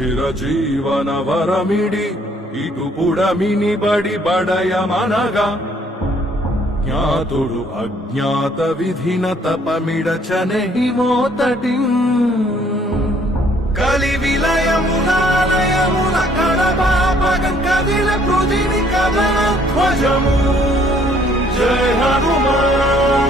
చిరజీవన వరమిడి ఇటు పుడమిని బడి బడయమనగా జ్ఞాతుడు అజ్ఞాత విధిన తపమిడచనెహి మోతటి కలి విలయమునాలయమున కడబాపగం కదిల పృథివి కదన ధ్వజము జయ హనుమాన్.